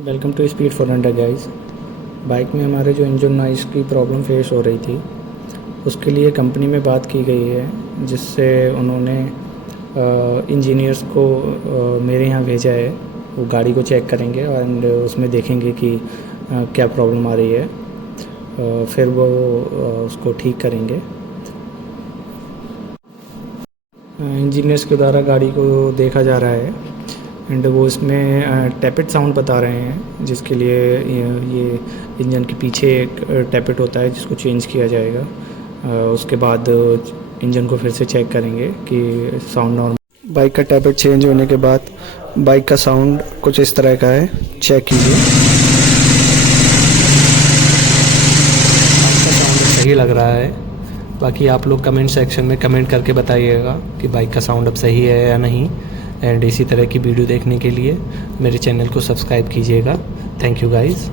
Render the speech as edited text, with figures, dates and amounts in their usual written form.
Welcome to speed for rander guys. Bike में हमारे जो इंजन नॉइज़ की प्रॉब्लम फेस हो रही थी, उसके लिए कंपनी में बात की गई है, जिससे उन्होंने इंजीनियर्स को मेरे यहाँ भेजा है। वो गाड़ी को चेक करेंगे एंड उसमें देखेंगे कि क्या प्रॉब्लम आ रही है। फिर वो उसको ठीक करेंगे। इंजीनियर्स के द्वारा गाड़ी को देखा जा रहा है एंड वो इसमें टैपेट साउंड बता रहे हैं, जिसके लिए ये इंजन के पीछे एक टैपेट होता है जिसको चेंज किया जाएगा। उसके बाद इंजन को फिर से चेक करेंगे कि साउंड नॉर्मल। बाइक का टैपेट चेंज होने के बाद बाइक का साउंड कुछ इस तरह का है, चेक कीजिए। आपका साउंड सही लग रहा है। बाकी आप लोग कमेंट सेक्शन में कमेंट करके बताइएगा कि बाइक का साउंड अब सही है या नहीं। एंड इसी तरह की वीडियो देखने के लिए मेरे चैनल को सब्सक्राइब कीजिएगा। Thank you guys.